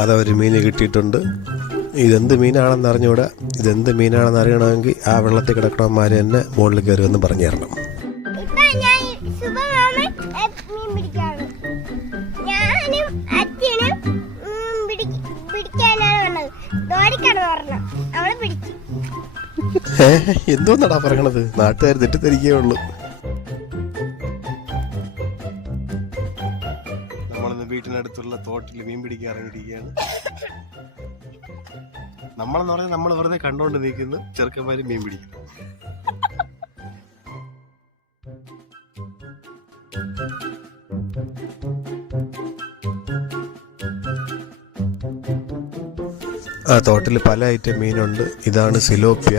അതവര് മീന് കിട്ടിയിട്ടുണ്ട്. ഇതെന്ത് മീനാണെന്ന് അറിഞ്ഞൂടാ. ഇതെന്ത് മീനാണെന്ന് അറിയണമെങ്കിൽ ആ വെള്ളത്തിൽ കിടക്കണമാര് തന്നെ മുകളിൽ കയറി എന്ന് പറഞ്ഞു തരണം. എന്തോന്നാടാ പറയണത്? നാട്ടുകാർ തെറ്റിദ്ധരിക്കേ ഉള്ളൂ. നമ്മളിന്ന് വീട്ടിനടുത്തുള്ള തോട്ടിൽ മീൻ പിടിക്കാൻ ഇറങ്ങിയിരിക്കുകയാണ്. നമ്മളെന്ന് പറഞ്ഞാൽ നമ്മൾ വെറുതെ കണ്ടോണ്ട് നിൽക്കുന്നു, ചെറുക്കന്മാര് മീൻ പിടിക്കും. ആ തോട്ടിൽ പല ഐറ്റം മീനുണ്ട്. ഇതാണ് സിലോപ്പിയ.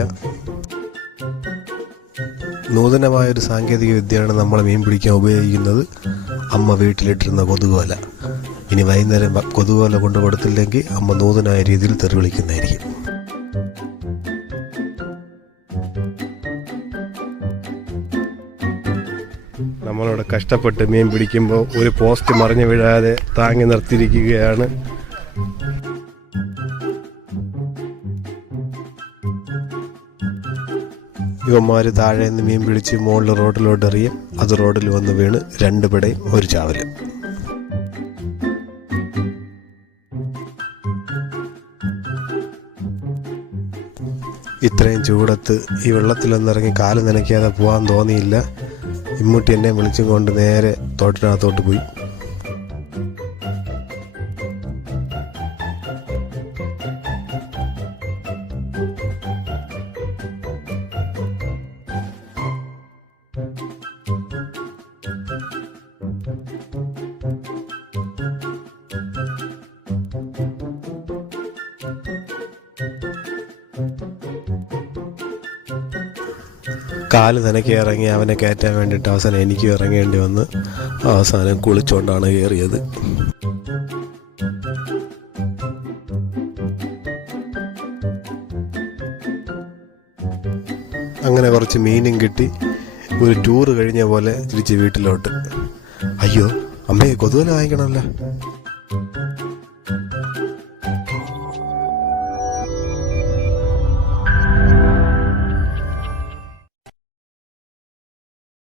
നൂതനമായൊരു സാങ്കേതിക വിദ്യയാണ് നമ്മൾ മീൻ പിടിക്കാൻ ഉപയോഗിക്കുന്നത്. അമ്മ വീട്ടിലിട്ടിരുന്ന കൊതുകുവല. ഇനി വൈകുന്നേരം കൊതുകുവല കൊണ്ടു കൊടുത്തില്ലെങ്കിൽ അമ്മ നൂതനമായ രീതിയിൽ തെറി വിളിക്കുന്നതായിരിക്കും. നമ്മളിവിടെ കഷ്ടപ്പെട്ട് മീൻ പിടിക്കുമ്പോൾ ഒരു പോസ്റ്റ് മറിഞ്ഞു വീഴാതെ താങ്ങി നിർത്തിയിരിക്കുകയാണ്. ഇവന്മാര് താഴെ നിന്ന് മീൻ പിടിച്ച് മുകളിൽ റോഡിലോട്ട് എറിയും. അത് റോഡിൽ വന്ന് വീണ് 2 പിടയും 1 ചാവലും. ഇത്രയും ചൂടത്ത് ഈ വെള്ളത്തിലൊന്നിറങ്ങി കാല് നനയ്ക്കാതെ പോകാൻ തോന്നിയില്ല. ഇമ്മൂട്ടി എന്നെ വിളിച്ചും കൊണ്ട് നേരെ തോട്ടിനകത്തോട്ട് പോയി. കാല് നനയ്ക്ക് ഇറങ്ങി അവനെ കയറ്റാൻ വേണ്ടിയിട്ട് അവസാനം എനിക്ക് ഇറങ്ങേണ്ടി വന്ന് അവസാനം കുളിച്ചുകൊണ്ടാണ് കയറിയത്. അങ്ങനെ കുറച്ച് മീനും കിട്ടി. ഒരു ടൂറ് കഴിഞ്ഞ പോലെ തിരിച്ച് വീട്ടിലോട്ട്. അയ്യോ അമ്മയെ കൊതുകുവല വാങ്ങിക്കണമല്ലോ.